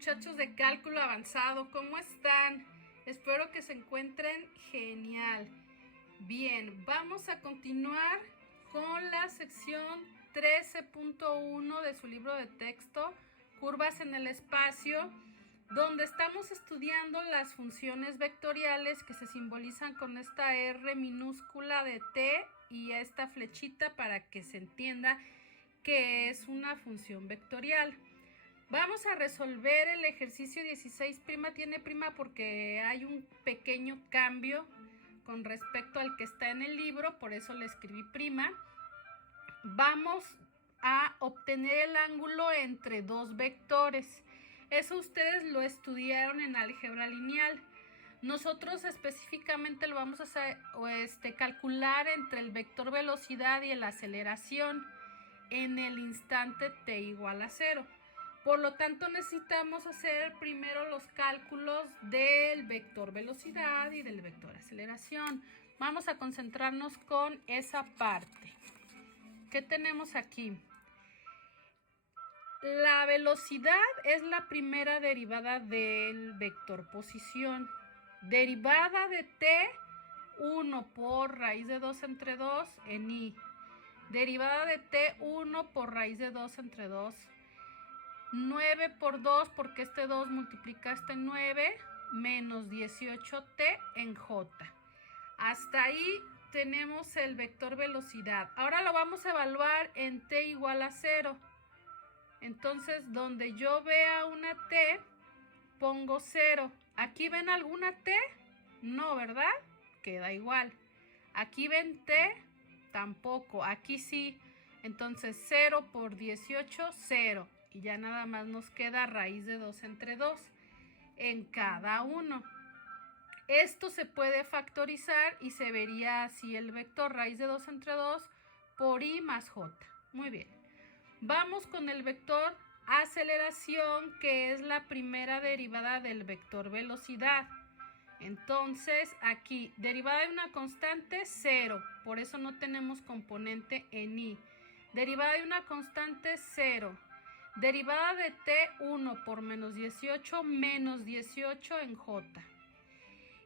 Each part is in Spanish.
muchachos de cálculo avanzado, ¿cómo están? Espero que se encuentren genial. Bien, vamos a continuar con la sección 13.1 de su libro de texto, Curvas en el espacio, donde estamos estudiando las funciones vectoriales que se simbolizan con esta R minúscula de T y esta flechita para que se entienda que es una función vectorial. Vamos a resolver el ejercicio 16', tiene prima porque hay un pequeño cambio con respecto al que está en el libro, por eso le escribí prima. Vamos a obtener el ángulo entre dos vectores. Eso ustedes lo estudiaron en álgebra lineal. Nosotros específicamente lo vamos a hacer, calcular entre el vector velocidad y la aceleración en el instante t igual a 0. Por lo tanto, necesitamos hacer primero los cálculos del vector velocidad y del vector aceleración. Vamos a concentrarnos con esa parte. ¿Qué tenemos aquí? La velocidad es la primera derivada del vector posición. Derivada de t, 1 por raíz de 2 entre 2 en i. Derivada de t, 1 por raíz de 2 entre 2. 9 por 2, porque este 2 multiplica este 9, menos 18t en j. Hasta ahí tenemos el vector velocidad. Ahora lo vamos a evaluar en t igual a 0. Entonces, donde yo vea una t, pongo 0. ¿Aquí ven alguna t? No, ¿verdad? Queda igual. ¿Aquí ven t? Tampoco. Aquí sí. Entonces, 0 por 18, 0. Y ya nada más nos queda raíz de 2 entre 2 en cada uno. Esto se puede factorizar y se vería así el vector raíz de 2 entre 2 por i más j. Muy bien. Vamos con el vector aceleración, que es la primera derivada del vector velocidad. Entonces, aquí, derivada de una constante, 0. Por eso no tenemos componente en i. Derivada de una constante, 0. Derivada de t, 1 por menos 18, menos 18 en j.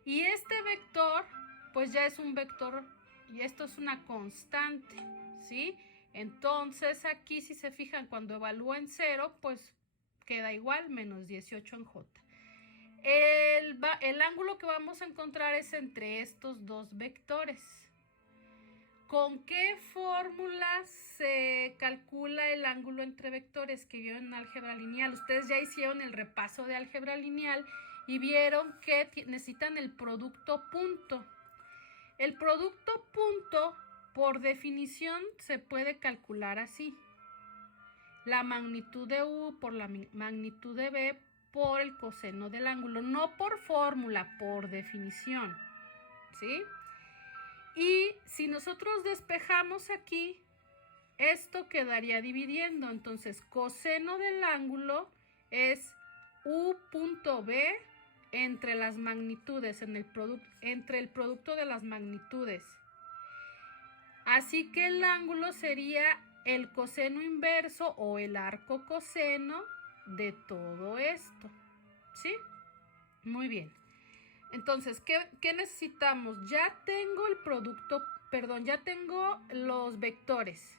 Y este vector, pues ya es un vector, y esto es una constante, ¿sí? Entonces aquí, si se fijan, cuando evalúo en 0, pues queda igual, menos 18 en j. El ángulo que vamos a encontrar es entre estos dos vectores. ¿Con qué fórmula se calcula el ángulo entre vectores que vieron en álgebra lineal? Ustedes ya hicieron el repaso de álgebra lineal y vieron que necesitan el producto punto. El producto punto, por definición, se puede calcular así. La magnitud de u por la magnitud de b por el coseno del ángulo. No por fórmula, por definición. ¿Sí? Y si nosotros despejamos aquí, esto quedaría dividiendo. Entonces, coseno del ángulo es u punto b entre las magnitudes, entre el producto de las magnitudes. Así que el ángulo sería el coseno inverso o el arco coseno de todo esto. ¿Sí? Muy bien. Entonces, ¿qué necesitamos? Ya tengo el producto, ya tengo los vectores.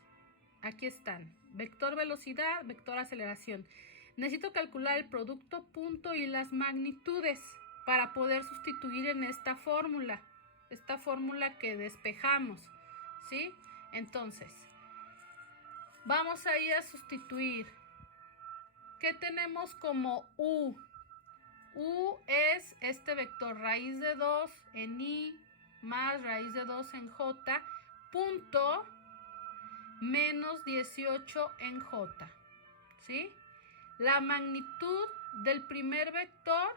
Aquí están. Vector velocidad, vector aceleración. Necesito calcular el producto punto y las magnitudes para poder sustituir en esta fórmula que despejamos, ¿sí? Entonces, vamos a ir a sustituir. ¿Qué tenemos como u? U es este vector raíz de 2 en i más raíz de 2 en j, punto menos 18 en j, ¿sí? La magnitud del primer vector,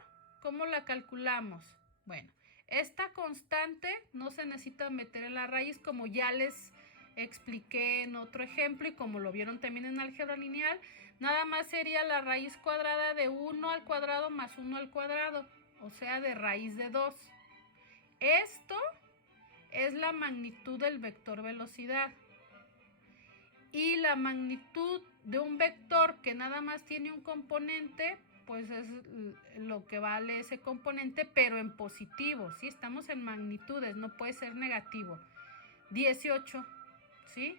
¿cómo la calculamos? Bueno, esta constante no se necesita meter en la raíz, como ya les expliqué en otro ejemplo y como lo vieron también en álgebra lineal. Nada más sería la raíz cuadrada de 1 al cuadrado más 1 al cuadrado, o sea, de raíz de 2. Esto es la magnitud del vector velocidad. Y la magnitud de un vector que nada más tiene un componente, pues es lo que vale ese componente, pero en positivo, ¿sí? Estamos en magnitudes, no puede ser negativo. 18, ¿sí?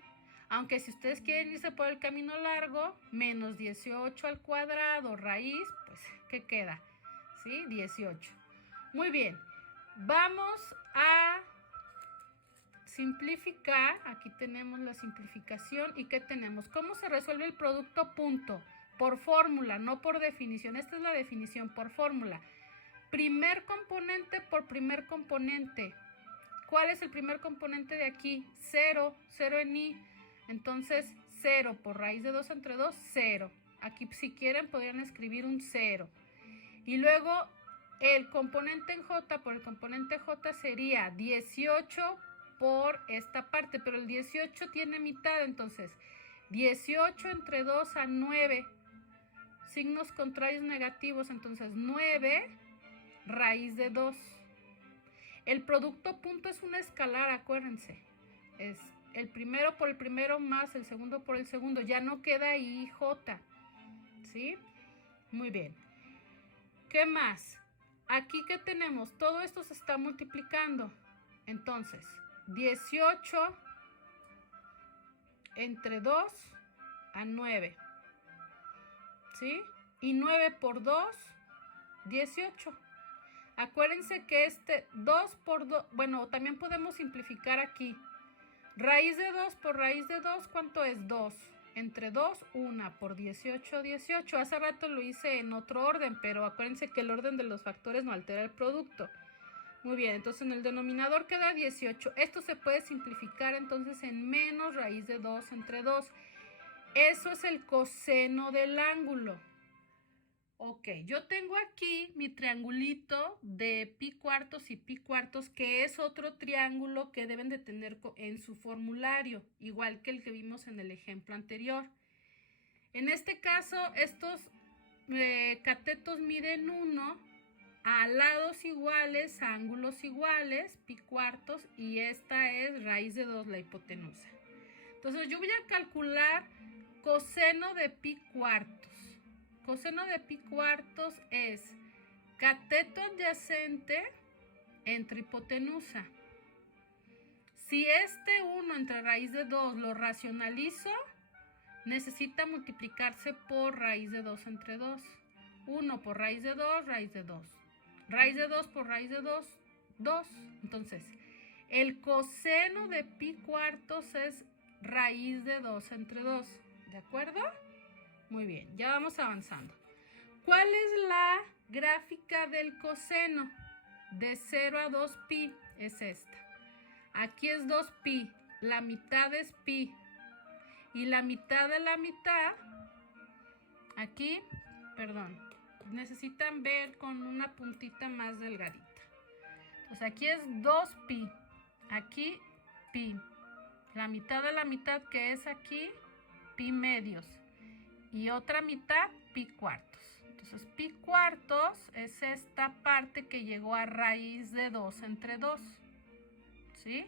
Aunque si ustedes quieren irse por el camino largo, menos 18 al cuadrado raíz, pues, ¿qué queda? ¿Sí? 18. Muy bien. Vamos a simplificar. Aquí tenemos la simplificación. ¿Y qué tenemos? ¿Cómo se resuelve el producto punto? Por fórmula, no por definición. Esta es la definición por fórmula. Primer componente por primer componente. ¿Cuál es el primer componente de aquí? 0, 0 en i. Entonces, 0 por raíz de 2 entre 2, 0. Aquí, si quieren, podrían escribir un 0. Y luego, el componente en j por el componente j sería 18 por esta parte. Pero el 18 tiene mitad, entonces, 18 entre 2 a 9. Signos contrarios negativos, entonces, 9 raíz de 2. El producto punto es una escalar, acuérdense. Es el primero por el primero más el segundo por el segundo. Ya no queda i, j. ¿Sí? Muy bien. ¿Qué más? Aquí, ¿qué tenemos? Todo esto se está multiplicando. Entonces, 18 entre 2 a 9. ¿Sí? Y 9 por 2, 18. Acuérdense que 2 por 2, bueno, también podemos simplificar aquí. Raíz de 2 por raíz de 2, ¿cuánto es? 2. Entre 2, 1 por 18, 18. Hace rato lo hice en otro orden, pero acuérdense que el orden de los factores no altera el producto. Muy bien, entonces en el denominador queda 18. Esto se puede simplificar entonces en menos raíz de 2 entre 2. Eso es el coseno del ángulo. Ok, yo tengo aquí mi triangulito de pi cuartos y pi cuartos, que es otro triángulo que deben de tener en su formulario, igual que el que vimos en el ejemplo anterior. En este caso, estos catetos miden 1 a lados iguales, a ángulos iguales, pi cuartos, y esta es raíz de 2, la hipotenusa. Entonces, yo voy a calcular coseno de pi cuartos. Coseno de pi cuartos es cateto adyacente entre hipotenusa. Si este 1 entre raíz de 2 lo racionalizo, necesita multiplicarse por raíz de 2 entre 2. 1 por raíz de 2, raíz de 2. Raíz de 2 por raíz de 2, 2. Entonces, el coseno de pi cuartos es raíz de 2 entre 2. ¿De acuerdo? Muy bien, ya vamos avanzando. ¿Cuál es la gráfica del coseno? De 0 a 2pi es esta. Aquí es 2pi, la mitad es pi. Y la mitad de la mitad, aquí, perdón, necesitan ver con una puntita más delgadita. Entonces aquí es 2pi, aquí pi. La mitad de la mitad, que es aquí, pi medios. Y otra mitad, pi cuartos. Entonces, pi cuartos es esta parte que llegó a raíz de 2 entre 2. ¿Sí?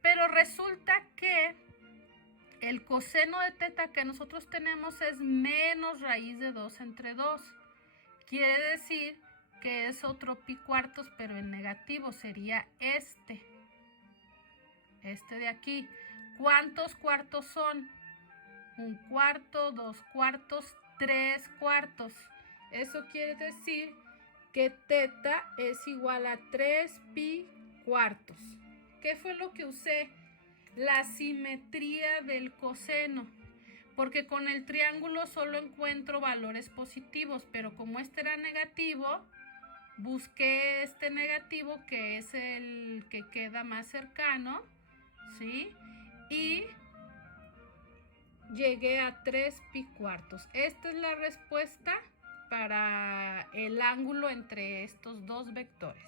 Pero resulta que el coseno de teta que nosotros tenemos es menos raíz de 2 entre 2. Quiere decir que es otro pi cuartos, pero en negativo sería este. Este de aquí. ¿Cuántos cuartos son? 1 cuarto, 2 cuartos, 3 cuartos. Eso quiere decir que teta es igual a 3 pi cuartos. ¿Qué fue lo que usé? La simetría del coseno. Porque con el triángulo solo encuentro valores positivos, pero como este era negativo, busqué este negativo, que es el que queda más cercano, ¿sí? Y llegué a 3 pi cuartos. Esta es la respuesta para el ángulo entre estos dos vectores.